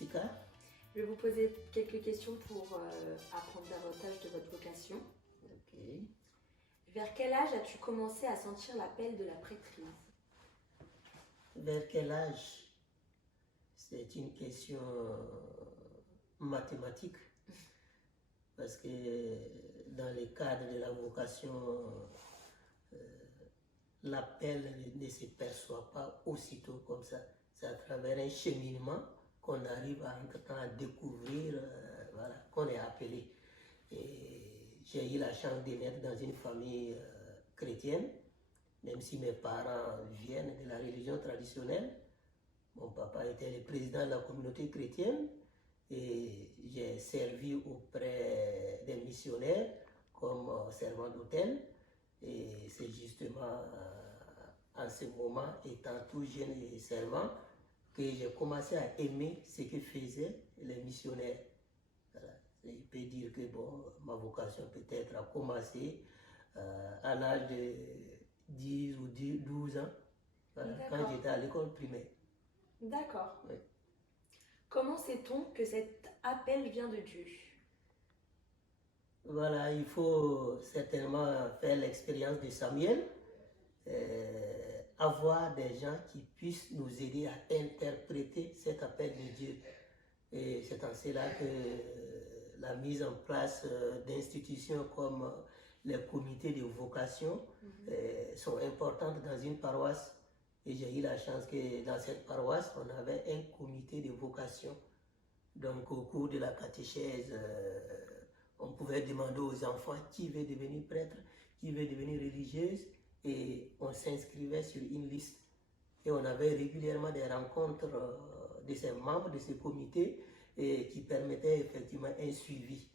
Jessica. Je vais vous poser quelques questions pour apprendre davantage de votre vocation. Ok. Vers quel âge as-tu commencé à sentir l'appel de la prêtrise? Vers quel âge? C'est une question mathématique parce que dans le cadre de la vocation, l'appel ne se perçoit pas aussitôt comme ça. C'est à travers un cheminement qu'on arrive à, entre-temps à découvrir voilà, qu'on est appelé. Et j'ai eu la chance de naître dans une famille chrétienne, même si mes parents viennent de la religion traditionnelle. Mon papa était le président de la communauté chrétienne et j'ai servi auprès des missionnaires comme servant d'hôtel. Et c'est justement en ce moment, étant tout jeune et servant, que j'ai commencé à aimer ce que faisaient les missionnaires. Voilà. Je peux dire que bon, ma vocation peut-être a commencé à l'âge de 10 ou 12 ans, voilà, quand j'étais à l'école primaire. D'accord. Oui. Comment sait-on que cet appel vient de Dieu? Voilà, il faut certainement faire l'expérience de Samuel, avoir des gens qui puissent nous aider à interpréter cet appel de Dieu. Et c'est en cela que la mise en place d'institutions comme les comités de vocation sont importantes dans une paroisse. Et j'ai eu la chance que dans cette paroisse, on avait un comité de vocation. Donc au cours de la catéchèse, on pouvait demander aux enfants qui veut devenir prêtre, qui veut devenir religieuse, et on s'inscrivait sur une liste. Et on avait régulièrement des rencontres de ces membres de ce comité et qui permettaient effectivement un suivi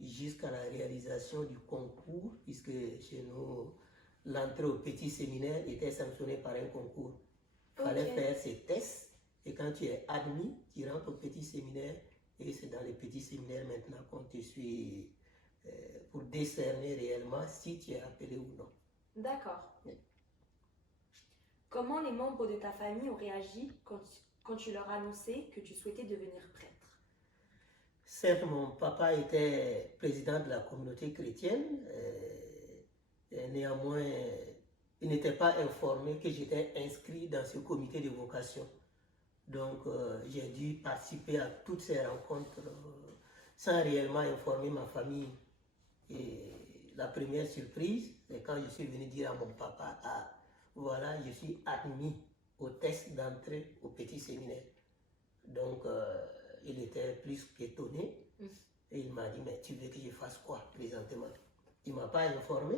jusqu'à la réalisation du concours, puisque chez nous, l'entrée au petit séminaire était sanctionnée par un concours. Il fallait faire ces tests et quand tu es admis, tu rentres au petit séminaire et c'est dans le petit séminaire maintenant qu'on te suit pour décerner réellement si tu es appelé ou non. D'accord. Oui. Comment les membres de ta famille ont réagi quand tu leur annonçais que tu souhaitais devenir prêtre? Certes, mon papa était président de la communauté chrétienne, néanmoins, il n'était pas informé que j'étais inscrit dans ce comité de vocation. Donc, j'ai dû participer à toutes ces rencontres sans réellement informer ma famille. Et la première surprise, c'est quand je suis venu dire à mon papa, ah, voilà, je suis admis au test d'entrée au petit séminaire. Donc, il était plus qu'étonné. Et il m'a dit, mais tu veux que je fasse quoi présentement? Tu ne m'as pas informé,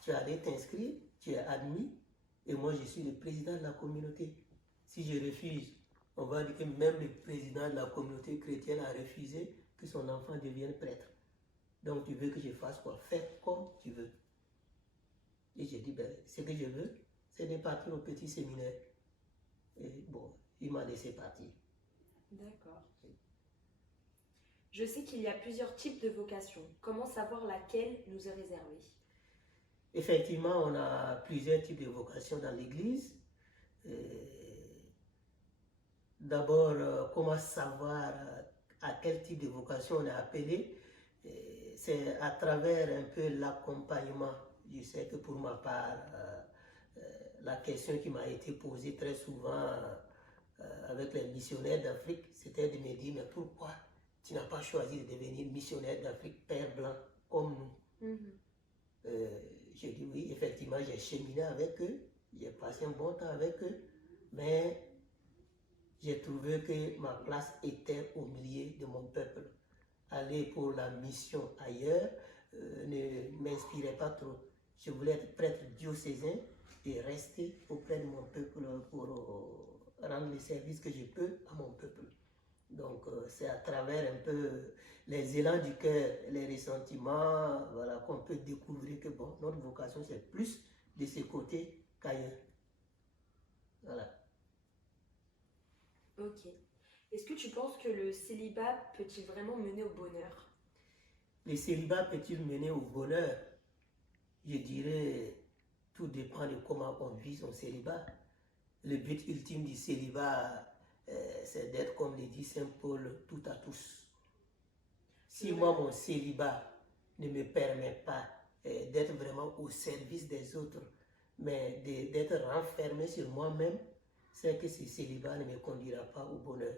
tu es allé t'inscrire, tu es admis, et moi je suis le président de la communauté. Si je refuse, on va dire que même le président de la communauté chrétienne a refusé que son enfant devienne prêtre. Donc tu veux que je fasse quoi? Fais comme tu veux. Et j'ai dit, ben, ce que je veux, c'est de partir au petit séminaire. Et bon, il m'a laissé partir. D'accord. Je sais qu'il y a plusieurs types de vocations. Comment savoir laquelle nous est réservée? Effectivement, on a plusieurs types de vocations dans l'Église. D'abord, comment savoir à quel type de vocation on est appelé? C'est à travers un peu l'accompagnement. Je sais que pour ma part, la question qui m'a été posée très souvent avec les missionnaires d'Afrique, c'était de me dire, mais pourquoi tu n'as pas choisi de devenir missionnaire d'Afrique, père blanc, comme nous? J'ai dit oui, effectivement, j'ai cheminé avec eux, j'ai passé un bon temps avec eux, mais j'ai trouvé que ma place était au milieu de mon peuple. Aller pour la mission ailleurs ne m'inspirait pas trop. Je voulais être prêtre diocésain et rester auprès de mon peuple pour rendre le service que je peux à mon peuple. Donc c'est à travers un peu les élans du cœur, les ressentiments, voilà, qu'on peut découvrir que bon, notre vocation c'est plus de ce côté qu'ailleurs. Voilà. Ok. Est-ce que tu penses que le célibat peut-il vraiment mener au bonheur? Le célibat peut-il mener au bonheur? Je dirais, tout dépend de comment on vit son célibat. Le but ultime du célibat, c'est d'être, comme le dit Saint Paul, tout à tous. Si Ouais. moi, mon célibat ne me permet pas d'être vraiment au service des autres, mais d'être renfermé sur moi-même, c'est que ce célibat ne me conduira pas au bonheur.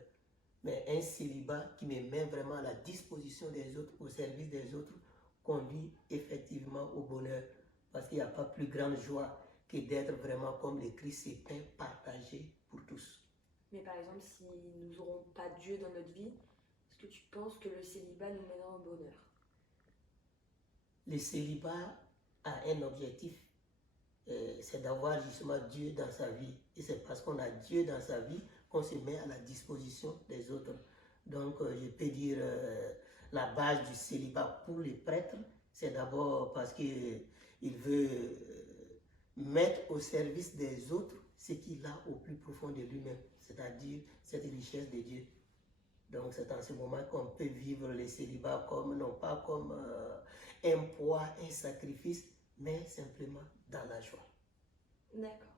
Mais un célibat qui me met vraiment à la disposition des autres, au service des autres, conduit effectivement au bonheur. Parce qu'il n'y a pas plus grande joie que d'être vraiment comme le Christ s'est peint, partagé pour tous. Mais par exemple, si nous n'aurons pas Dieu dans notre vie, est-ce que tu penses que le célibat nous mènera au bonheur? Le célibat a un objectif, c'est d'avoir justement Dieu dans sa vie. Et c'est parce qu'on a Dieu dans sa vie qu'on se met à la disposition des autres. Donc, je peux dire, la base du célibat pour les prêtres, c'est d'abord parce qu'il veut mettre au service des autres ce qu'il a au plus profond de lui-même, c'est-à-dire cette richesse de Dieu. Donc, c'est en ce moment qu'on peut vivre le célibat comme, non pas comme un poids, un sacrifice, mais simplement dans la joie. D'accord.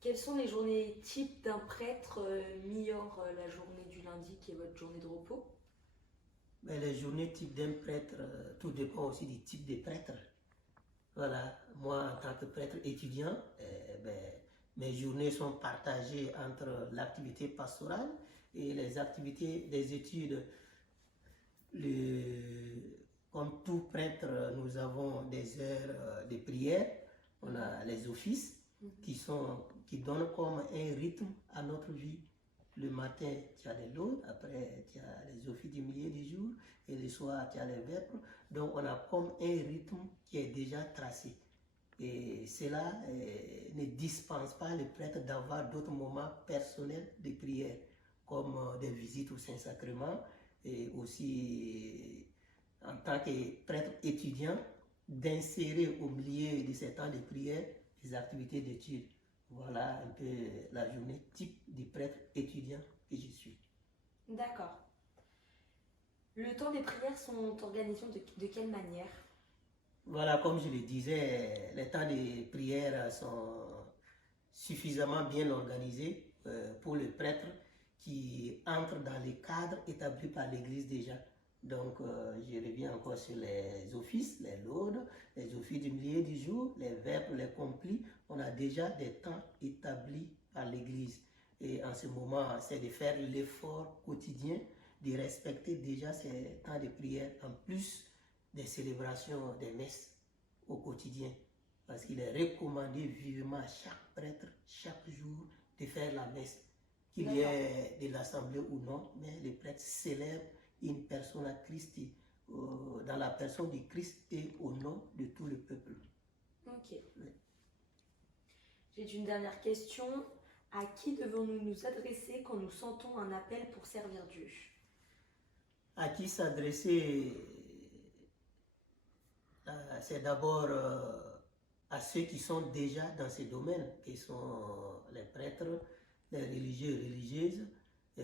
Quelles sont les journées types d'un prêtre, mis hors la journée du lundi qui est votre journée de repos? Mais les journées types d'un prêtre, tout dépend aussi du type de prêtre. Voilà, moi en tant que prêtre étudiant, mes journées sont partagées entre l'activité pastorale et les activités des études. Comme tout prêtre, nous avons des heures de prière, on a les offices qui donnent comme un rythme à notre vie. Le matin, tu as les laudes, après tu as les offices du milieu du jour, et le soir, tu as les vêpres. Donc on a comme un rythme qui est déjà tracé. Et cela ne dispense pas le prêtre d'avoir d'autres moments personnels de prière, comme des visites au Saint-Sacrement, et aussi en tant que prêtre étudiant, d'insérer au milieu de ces temps de prière des activités d'études. Voilà un peu la journée type du prêtre étudiant que je suis. D'accord. Le temps des prières sont organisés de quelle manière? Voilà, comme je le disais, les temps de prière sont suffisamment bien organisés pour le prêtre qui entre dans les cadres établis par l'Église déjà. Donc, je reviens encore sur les offices, les laudes, les offices du milieu du jour, les vêpres, les complis. On a déjà des temps établis par l'Église. Et en ce moment, c'est de faire l'effort quotidien de respecter déjà ces temps de prière, en plus des célébrations des messes au quotidien. Parce qu'il est recommandé vivement à chaque prêtre, chaque jour, de faire la messe. Qu'il y ait de l'assemblée ou non, mais les prêtres célèbrent une personne à Christ, dans la personne du Christ et au nom de tout le peuple. Ok. Oui. J'ai une dernière question. À qui devons-nous nous adresser quand nous sentons un appel pour servir Dieu? À qui s'adresser? C'est d'abord à ceux qui sont déjà dans ces domaines, qui sont les prêtres, les religieux et religieuses.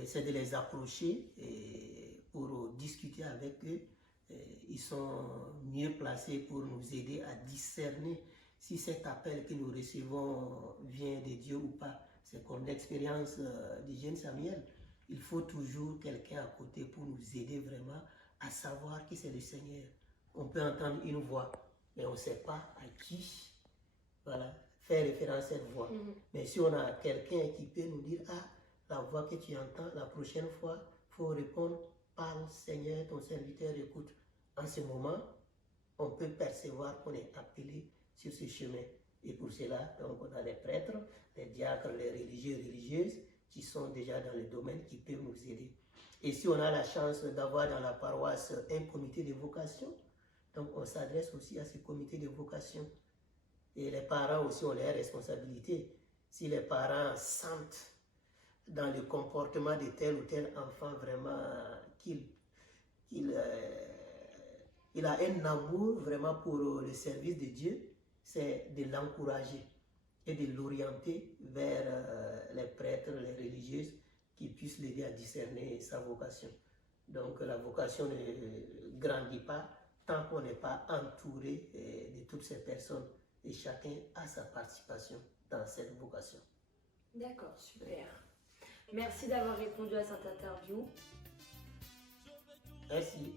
C'est de les approcher pour discuter avec eux. Ils sont mieux placés pour nous aider à discerner si cet appel que nous recevons vient de Dieu ou pas. C'est comme l'expérience du jeune Samuel. Il faut toujours quelqu'un à côté pour nous aider vraiment à savoir qui c'est le Seigneur. On peut entendre une voix, mais on ne sait pas à qui faire référence à cette voix. Mais si on a quelqu'un qui peut nous dire, ah, la voix que tu entends, la prochaine fois, il faut répondre, parle Seigneur, ton serviteur écoute. En ce moment, on peut percevoir qu'on est appelé sur ce chemin. Et pour cela, donc, on a les prêtres, les diacres, les religieux et religieuses qui sont déjà dans le domaine, qui peuvent nous aider. Et si on a la chance d'avoir dans la paroisse un comité de vocation, donc on s'adresse aussi à ce comité de vocation. Et les parents aussi ont leurs responsabilités. Si les parents sentent dans le comportement de tel ou tel enfant vraiment qu'il a un amour vraiment pour le service de Dieu, c'est de l'encourager et de l'orienter vers les prêtres, les religieuses qui puissent l'aider à discerner sa vocation. Donc la vocation ne grandit pas tant qu'on n'est pas entouré de toutes ces personnes et chacun a sa participation dans cette vocation. D'accord, super. Merci d'avoir répondu à cette interview. Merci.